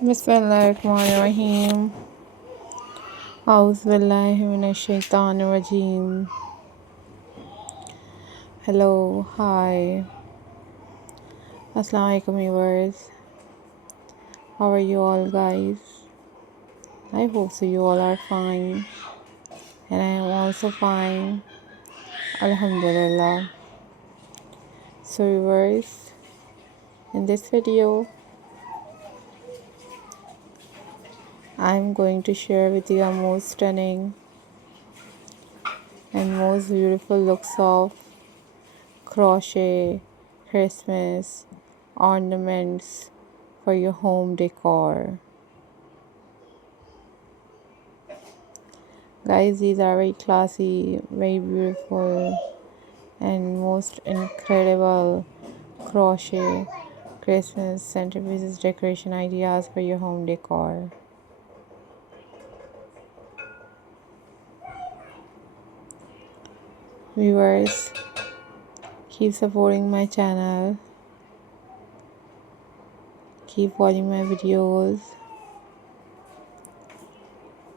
Bismillahirrahmanirrahim. A'udhu billahi minash shaitanir rajim. Hello, hi. Assalamu alaikum viewers. How are you all guys? I hope so you all are fine. And I am also fine. Alhamdulillah. So viewers, in this video I'm going to share with you a most stunning and most beautiful looks of crochet Christmas ornaments for your home decor. Guys, these are very classy, very beautiful and most incredible crochet Christmas centerpieces decoration ideas for your home decor. Viewers, keep supporting my channel, keep watching my videos.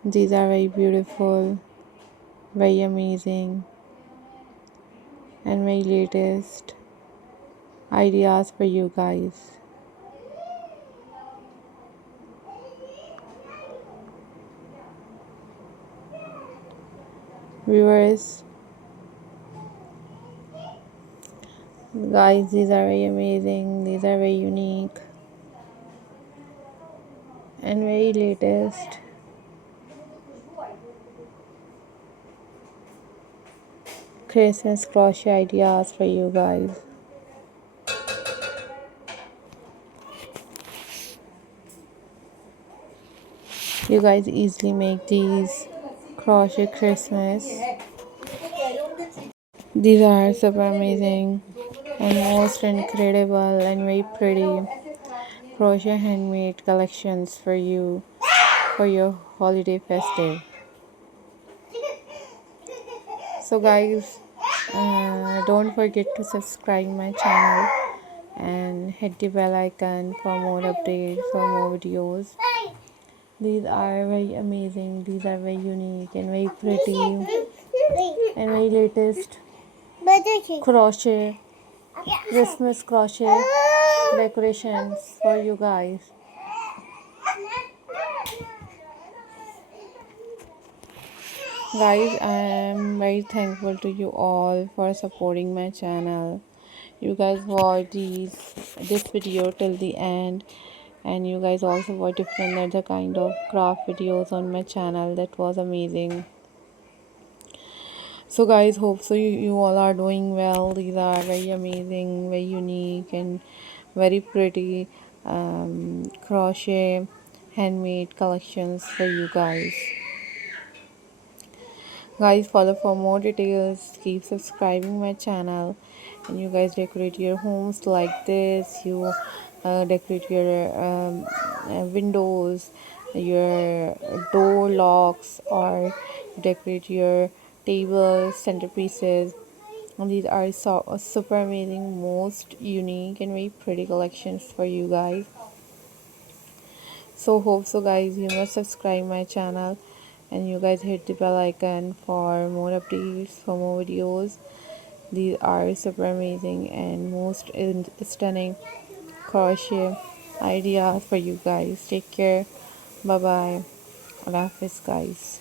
These are very beautiful, very amazing and very latest ideas for you guys. Viewers, guys, these are very amazing, these are very unique and very latest Christmas crochet ideas for you guys. You guys easily make these crochet Christmas. These are super amazing and most incredible and very pretty crochet handmade collections for you for your holiday festive. So guys, don't forget to subscribe my channel and hit the bell icon for more updates, for more videos. These are very amazing, these are very unique and very pretty and very latest crochet Christmas crochet decorations for you guys. Guys, I am very thankful to you all for supporting my channel. You guys watch this video till the end, and you guys also watch different other kind of craft videos on my channel. That was amazing. So guys, hope so you all are doing well. These are very amazing, very unique and very pretty crochet handmade collections for you guys. Guys, follow for more details, keep subscribing my channel, and you guys decorate your homes like this. You decorate your windows, your door locks, or decorate your tables, centerpieces. And these are super amazing, most unique and very pretty collections for you guys. So hope so guys, you must subscribe my channel and you guys hit the bell icon for more updates, for more videos. These are super amazing and most stunning crochet ideas for you guys. Take care. Bye bye. Allah Hafiz guys.